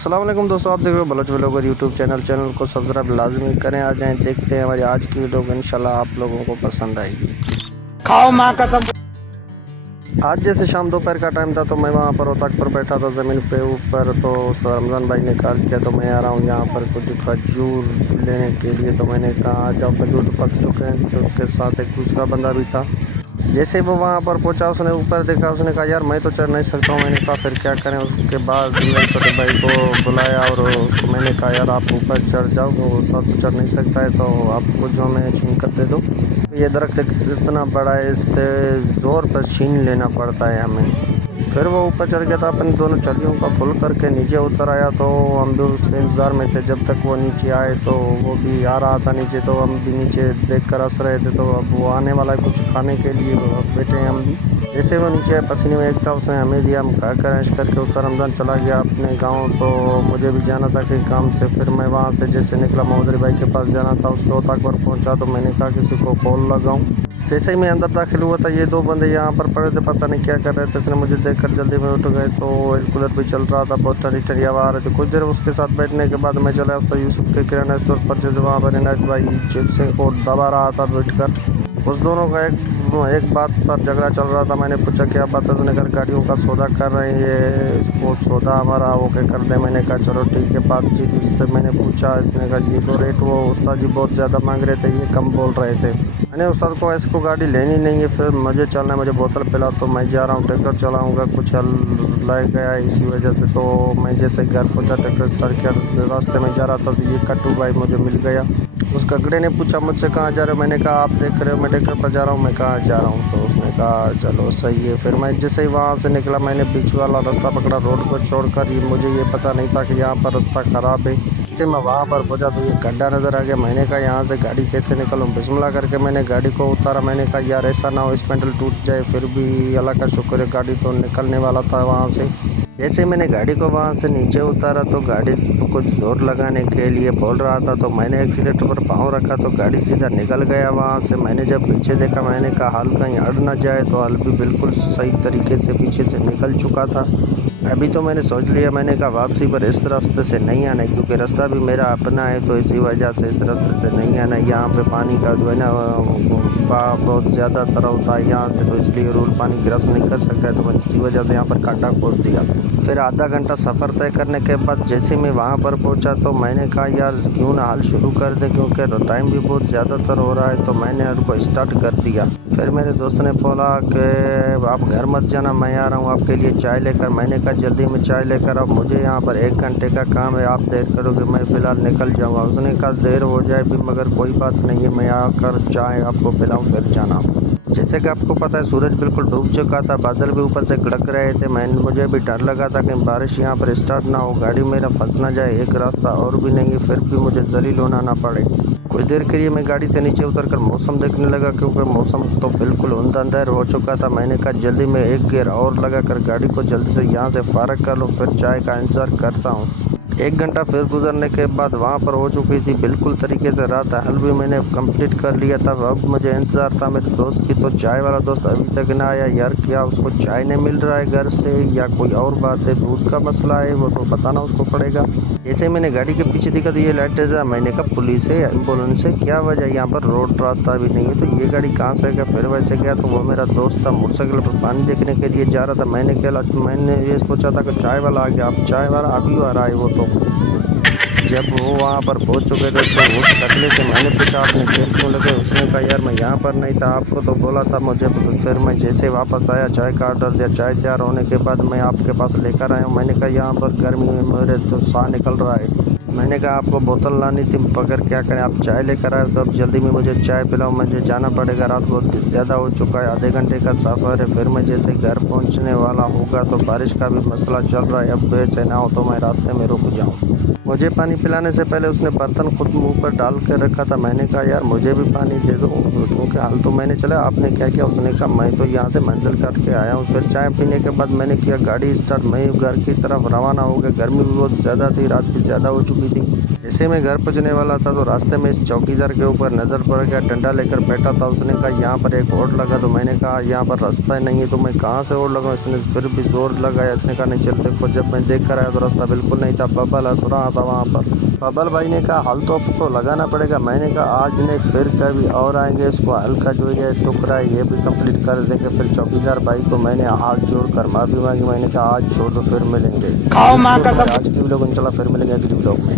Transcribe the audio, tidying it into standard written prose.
अस्सलाम वालेकुम दोस्तों, आप देख रहे हो बलोच व्लॉगर यूट्यूब चैनल को सब्सक्राइब लाजमी करें। आ जाएं, देखते हैं हमारी आज की वीडियो, इंशाल्लाह आप लोगों को पसंद आएगी। खाओ माँ कसम। आज जैसे शाम दोपहर का टाइम था तो मैं वहाँ पर उताक पर बैठा था ज़मीन पे ऊपर, तो रमज़ान भाई ने कॉल किया तो मैं आ रहा हूँ यहाँ पर कुछ खजूर लेने के लिए। तो मैंने कहा आ जाओ, खजूर तो पक चुके हैं। तो उसके साथ एक दूसरा बंदा भी था। जैसे ही वो वहाँ पर पहुँचा उसने ऊपर देखा, उसने कहा यार मैं तो चढ़ नहीं सकता हूँ। मैंने कहा फिर क्या करें। उसके बाद मेरे छोटे भाई को बुलाया और उसको मैंने कहा यार आप ऊपर चढ़ जाओ, वो उसका तो चढ़ नहीं सकता है, तो आपको जो मैं छीन कर दे दो। ये दरख्त इतना बड़ा है, इससे ज़ोर पर छीन लेना पड़ता है हमें। फिर वो ऊपर चढ़ गया था, अपनी दोनों चलियों का फुल करके नीचे उतर आया। तो हम भी उसके इंतज़ार में थे जब तक वो नीचे आए। तो वो भी आ रहा था नीचे, तो हम भी नीचे देख कर हंस रहे थे। तो अब वो आने वाला है कुछ खाने के लिए, बैठे हैं हम भी। जैसे वो नीचे पसीने में एक था, उसने हमें दिया, हम खा कर ऐश करके उसका रमज़ान चला गया अपने गाँव। तो मुझे भी जाना था कहीं काम से। फिर मैं वहाँ से जैसे निकला, मौदरी भाई के पास जाना था, उसके ओताक पर पहुँचा। तो मैंने कहा किसी को कॉल लगाऊँ। जैसे ही मैं अंदर दाखिल हुआ था, ये दो बंदे यहाँ पर पड़े थे, पता नहीं क्या कर रहे थे। उसने मुझे देखकर जल्दी में उठ गए। तो एयर कूलर भी चल रहा था, बहुत ठंडी ठंडी हवा आ रही थी। कुछ देर उसके साथ बैठने के बाद मैं चला तो यूसुफ के किराना स्टोर पर, जैसे वहाँ पर इनायत भाई चिप्स को दबा रहा था बैठ कर। उस दोनों का एक बात पर झगड़ा चल रहा था। मैंने पूछा क्या बात है। उसने कहा गाड़ियों का सौदा कर रहे हैं, ये इसको सौदा हमारा वो क्या कर दे। मैंने कहा चलो ठीक है। बातचीत इससे मैंने पूछा, इसने कहा ये तो रेट वो उस्ताद जी बहुत ज़्यादा मांग रहे थे, ये कम बोल रहे थे। मैंने उस्ताद को इसको गाड़ी लेनी नहीं है, फिर मुझे चलना है, मुझे बोतल पिला, तो मैं जा रहा हूँ, ट्रैक्टर चलाऊँगा। कुछ हल लग गया इसी वजह से। तो मैं जैसे घर पहुँचा, ट्रैक्टर स्टार्ट किया, रास्ते में जा रहा था तो ये कट्टू भाई मुझे मिल गया। उस ककड़े ने पूछा मुझसे कहाँ जा रहे हो। मैंने कहा आप देख रहे हो मैं ट्रैक्टर पर जा रहा हूँ, मैं कहाँ जा रहा हूँ। तो उसने कहा चलो सही है। फिर मैं जैसे ही वहाँ से निकला, मैंने बीच वाला रास्ता पकड़ा रोड को छोड़कर। मुझे ये पता नहीं था कि यहाँ पर रास्ता ख़राब है। जैसे मैं वहाँ पर पहुँचा तो ये गड्ढा नज़र आ गया। मैंने कहा यहाँ से गाड़ी कैसे निकलूँ। बिस्मिल्लाह करके मैंने गाड़ी को उतारा। मैंने कहा यार ऐसा ना हो स्पेंडल टूट जाए। फिर भी अल्लाह का शुक्र है, गाड़ी तो निकलने वाला था वहाँ से। जैसे मैंने गाड़ी को वहाँ से नीचे उतारा तो गाड़ी कुछ जोर लगाने के लिए बोल रहा था। तो मैंने एक्सीलेटर पर पाँव रखा तो गाड़ी सीधा निकल गया वहाँ से। मैंने जब पीछे देखा, मैंने कहा हल कहीं अड़ ना जाए। तो हल भी बिल्कुल सही तरीके से पीछे से निकल चुका था। अभी तो मैंने सोच लिया, मैंने कहा वापसी पर इस रास्ते से नहीं आना, क्योंकि रास्ता भी मेरा अपना है। तो इसी वजह से इस रास्ते से नहीं आना। यहाँ पे पानी का जो है ना बहाव बहुत ज़्यादा तरह होता है यहाँ से, तो इसलिए रोड पानी क्रॉस नहीं कर सकता है। तो मैं इसी वजह से यहाँ पर कांटा खोद दिया। फिर आधा घंटा सफ़र तय करने के बाद जैसे मैं वहाँ पर पहुँचा तो मैंने कहा यार क्यों ना हाल शुरू कर दें, क्योंकि टाइम भी बहुत ज़्यादातर हो रहा है। तो मैंने उसको स्टार्ट कर दिया। फिर मेरे दोस्त ने बोला कि आप घर मत जाना, मैं आ रहा हूँ आपके लिए चाय लेकर। मैंने कहा जल्दी में चाय लेकर अब, मुझे यहाँ पर 1 घंटे का काम है, आप देर करोगे मैं फ़िलहाल निकल जाऊँगा। उसने कहा देर हो जाए भी मगर कोई बात नहीं है, मैं आकर चाय आपको पिलाऊँ फिर जाना। जैसे कि आपको पता है सूरज बिल्कुल डूब चुका था, बादल भी ऊपर से गड़क रहे थे। मुझे भी डर लगा था कि बारिश यहाँ पर स्टार्ट ना हो, गाड़ी मेरा फंस ना जाए। एक रास्ता और भी नहीं है, फिर भी मुझे जलील होना ना पड़े। कुछ देर के लिए मैं गाड़ी से नीचे उतरकर मौसम देखने लगा, क्योंकि मौसम तो बिल्कुल अंधेर हो चुका था। मैंने कहा जल्दी में एक गियर और लगाकर गाड़ी को जल्दी से यहाँ से फारग कर लो, फिर चाय का इंतज़ार करता हूँ। 1 घंटा फिर गुजरने के बाद वहाँ पर हो चुकी थी बिल्कुल तरीके से रात। हल भी मैंने कंप्लीट कर लिया था। अब मुझे इंतज़ार था मेरे दोस्त की। तो चाय वाला दोस्त अभी तक ना आया। यार क्या उसको चाय नहीं मिल रहा है घर से, या कोई और बात है, दूध का मसला है, वो तो बताना उसको पड़ेगा। जैसे मैंने गाड़ी के पीछे देखा तो ये लाइट जैसा, मैंने कहा पुलिस है एम्बुलेंस है, क्या वजह, यहाँ पर रोड रास्ता भी नहीं है, तो ये गाड़ी कहाँ से गया। फिर वैसे गया तो वो मेरा दोस्त था, मोटरसाइकिल पर पानी देखने के लिए जा रहा था। मैंने ये सोचा था कि चाय वाला आ गया। अब चाय वाला अभी आ रहा है। वो तो जब वो वहाँ पर पहुँच चुके थे तो उस टकले से मैंने पूछा आपने फिर क्यों लगे। उसने कहा यार मैं यहाँ पर नहीं था, आपको तो बोला था मुझे। फिर मैं जैसे वापस आया, चाय का ऑर्डर दिया, चाय तैयार होने के बाद मैं आपके पास लेकर आया हूँ। मैंने कहा यहाँ पर गर्मी में मेरे तो साह निकल रहा है। मैंने कहा आपको बोतल लानी थी, मगर क्या करें आप चाय लेकर आए, तो अब जल्दी में मुझे चाय पिलाओ, मुझे जाना पड़ेगा, रात बहुत ज़्यादा हो चुका है, आधे घंटे का सफ़र है। फिर मैं जैसे घर पहुंचने वाला होगा तो बारिश का भी मसला चल रहा है, अब ऐसे ना हो तो मैं रास्ते में रुक जाऊं। मुझे पानी पिलाने से पहले उसने बर्तन खुद मुंह पर डाल के रखा था। मैंने कहा यार मुझे भी पानी दे दो, क्योंकि हाल तो मैंने चला, आपने क्या किया। उसने कहा मैं तो यहाँ से मंजिल काट के आया हूँ। फिर चाय पीने के बाद मैंने किया गाड़ी स्टार्ट, मैं घर की तरफ रवाना हो गया। गर्मी भी बहुत ज़्यादा थी, रात भी ज़्यादा हो चुकी भी थी। जैसे मैं घर पहुंचने वाला था तो रास्ते में इस चौकीदार के ऊपर नज़र पड़ गया, डंडा लेकर बैठा था। उसने कहा यहाँ पर एक और लगा, तो मैंने कहा यहाँ पर रास्ता नहीं है तो मैं कहाँ से और लगाऊं। इसने फिर भी जोर लगाया। इसने कहा नहीं चल देखो। जब मैं देख कर आया तो रास्ता बिल्कुल नहीं था, बबल हंस रहा था वहाँ पर। बबल भाई ने कहा हल तो आपको लगाना पड़ेगा। मैंने कहा आज नहीं फिर कभी और आएंगे, इसको हल्का जो है टुकड़ा है ये भी कंप्लीट कर देंगे। फिर चौकीदार भाई को मैंने हाथ जोड़कर माफ़ी मांगी। मैंने कहा आज छोड़ दो, फिर मिलेंगे। खाओ माँ कसम। आज की व्लॉग चला, फिर मिलेंगे अगली व्लॉग में।